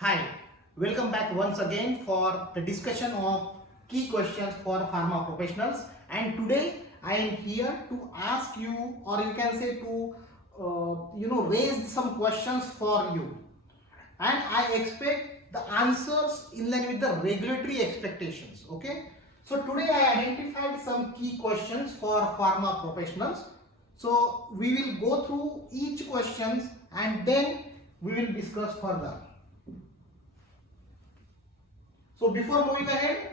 Hi, welcome back once again for the discussion of key questions for pharma professionals. And today I am here to ask you, or you can say to raise some questions for you. And I expect the answers in line with the regulatory expectations. Okay. So today I identified some key questions for pharma professionals. So we will go through each questions and then we will discuss further. So before moving ahead,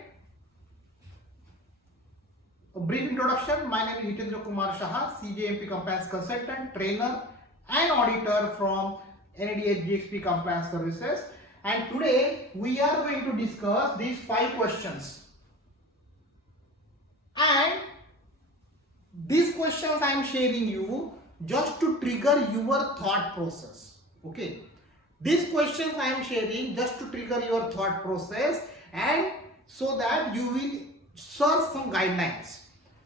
a brief introduction. My name is Hitendra Kumar Shah, CJMP Compliance Consultant, Trainer and Auditor from NADH GXP Compliance Services. And today we are going to discuss these 5 questions. And these questions I am sharing you just to trigger your thought process. Okay. These questions I am sharing just to trigger your thought process and so that you will search some guidelines.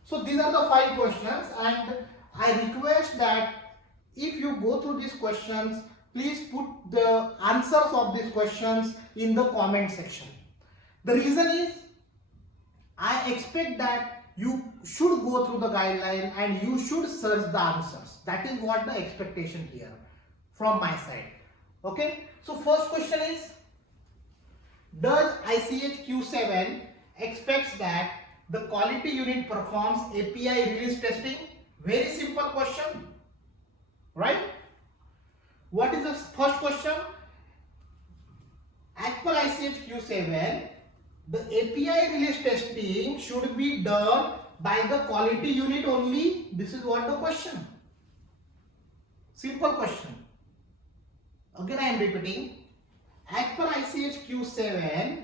So these are the 5 questions and I request that if you go through these questions, please put the answers of these questions in the comment section. The reason is I expect that you should go through the guideline and you should search the answers. That is what the expectation here from my side. Okay. So first question is, does ICH Q7 expects that the quality unit performs API release testing? Very simple question, right? What is the first question? As per ICH Q7, the API release testing should be done by the quality unit only. This is what the question. Simple question. Again I am repeating. As per ICH Q7,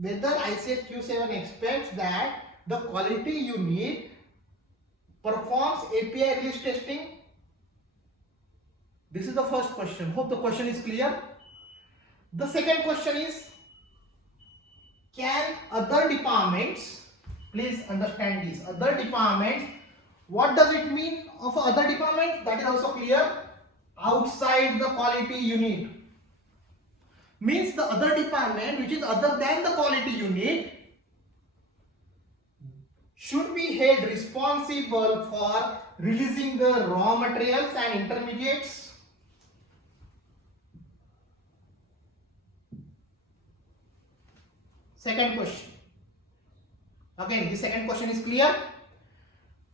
whether ICH Q7 expects that the quality unit performs API release testing? This is the first question. Hope the question is clear. The second question is, can other departments, please understand this, other departments, what does it mean of other departments? That is also clear. Outside the quality unit. Means the other department which is other than the quality unit should be held responsible for releasing the raw materials and intermediates. Second question. Again, the second question is clear.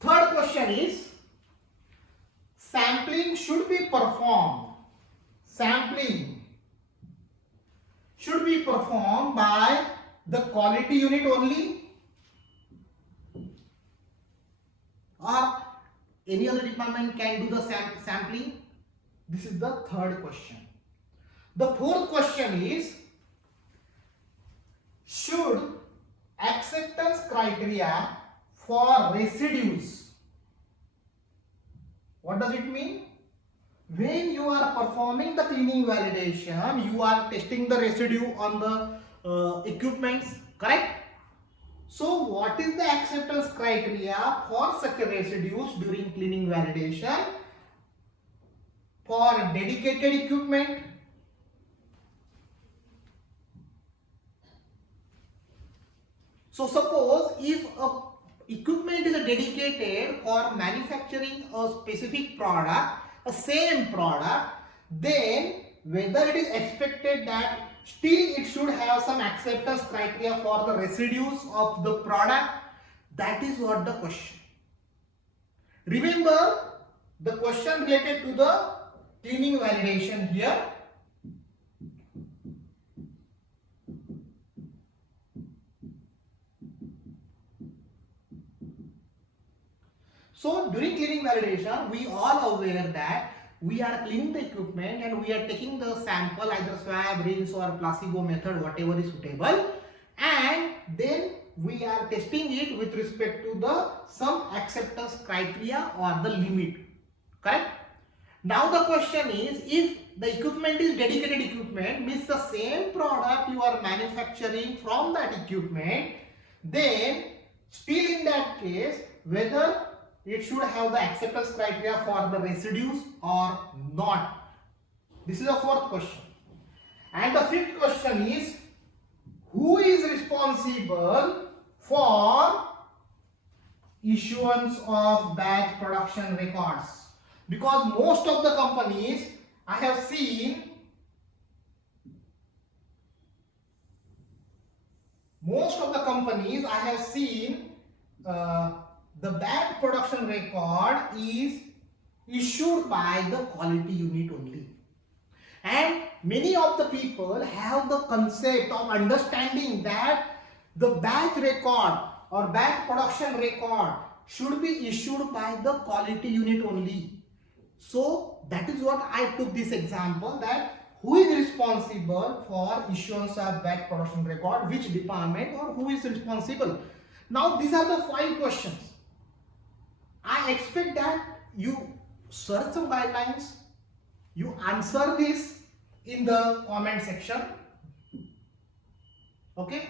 Third question is, sampling should be performed. Sampling should be performed by the quality unit only or any other department can do the sampling? This is the third question. The fourth question is, should acceptance criteria for residues, what does it mean? When you are performing the cleaning validation, you are testing the residue on the equipments, correct? So what is the acceptance criteria for such residues during cleaning validation for dedicated equipment? So suppose if a equipment is dedicated for manufacturing a specific product, a same product, then whether it is expected that still it should have some acceptance criteria for the residues of the product. That is what the question. Remember the question related to the cleaning validation here. So during cleaning validation, we all aware that we are cleaning the equipment and we are taking the sample, either swab, rinse or placebo method, whatever is suitable, and then we are testing it with respect to the some acceptance criteria or the limit, correct? Now the question is, if the equipment is dedicated equipment, means the same product you are manufacturing from that equipment, then still in that case, whether it should have the acceptance criteria for the residues or not. This is the fourth question. And the fifth question is, who is responsible for issuance of batch production records? Because most of the companies I have seen, the batch production record is issued by the quality unit only. And many of the people have the concept of understanding that the batch record or batch production record should be issued by the quality unit only. So that is what I took this example, that who is responsible for issuance of batch production record, which department, or who is responsible. Now these are the 5 questions. I expect that you search some guidelines, you answer this in the comment section. Okay,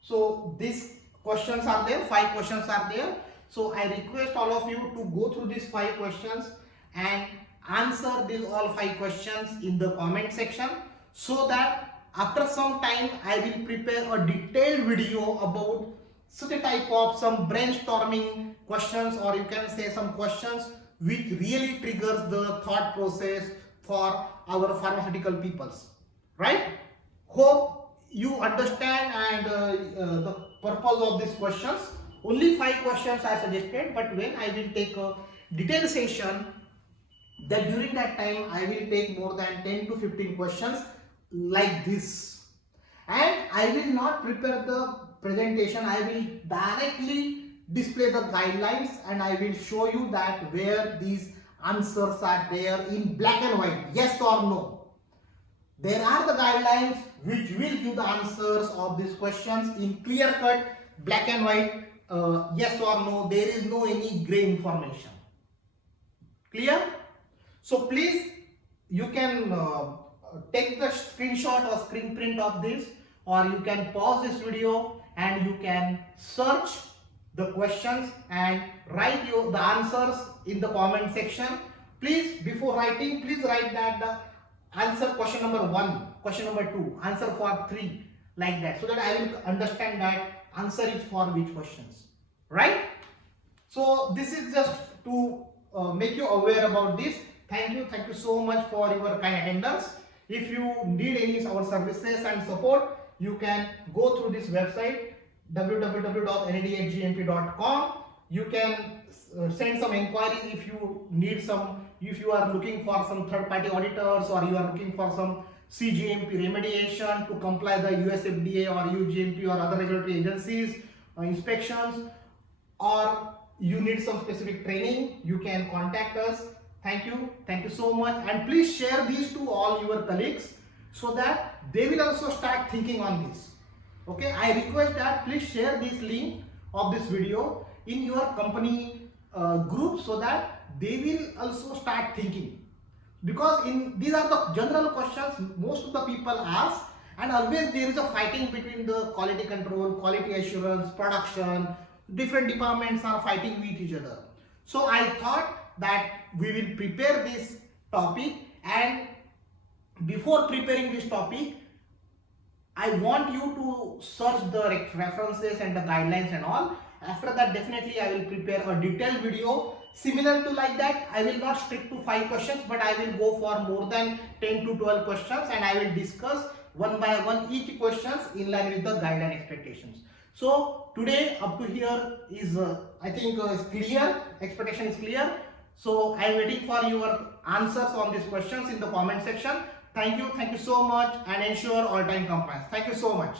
so these questions are there, 5 questions are there. So I request all of you to go through these 5 questions and answer these all 5 questions in the comment section, so that after some time I will prepare a detailed video about such a type of some brainstorming questions, or you can say some questions which really triggers the thought process for our pharmaceutical peoples, right? Hope you understand and the purpose of these questions. Only 5 questions I suggested, but when I will take a detailed session, that during that time I will take more than 10 to 15 questions like this, and I will not prepare the presentation. I will directly display the guidelines and I will show you that where these answers are there in black and white, yes or no. There are the guidelines which will give the answers of these questions in clear cut, black and white, yes or no. There is no any gray information. Clear? So please, you can take the screenshot or screen print of this, or you can pause this video and you can search the questions and write the answers in the comment section. Please, before writing, please write that the answer question number 1, question number 2, answer for 3, like that, so that I will understand that answer is for which questions, right? So this is just to make you aware about this. Thank you so much for your kind attendance. If you need any of our services and support, you can go through this website www.nad@gmp.com. You can send some inquiries if you need some, if you are looking for some third-party auditors, or you are looking for some CGMP remediation to comply the US FDA or UGMP or other regulatory agencies inspections, or you need some specific training, you can contact us. Thank you so much, and please share these to all your colleagues so that they will also start thinking on this. Okay, I request that please share this link of this video in your company group, so that they will also start thinking, because these are the general questions most of the people ask, and always there is a fighting between the quality control, quality assurance, production. Different departments are fighting with each other. So I thought that we will prepare this topic, and before preparing this topic, I want you to search the references and the guidelines and all. After that, definitely I will prepare a detailed video similar to like that. I will not stick to 5 questions, but I will go for more than 10 to 12 questions, and I will discuss one by one each questions in line with the guideline expectations. So today up to here is I think is clear, expectation is clear. So I am waiting for your answers on these questions in the comment section. Thank you so much, and ensure all time compliance. Thank you so much.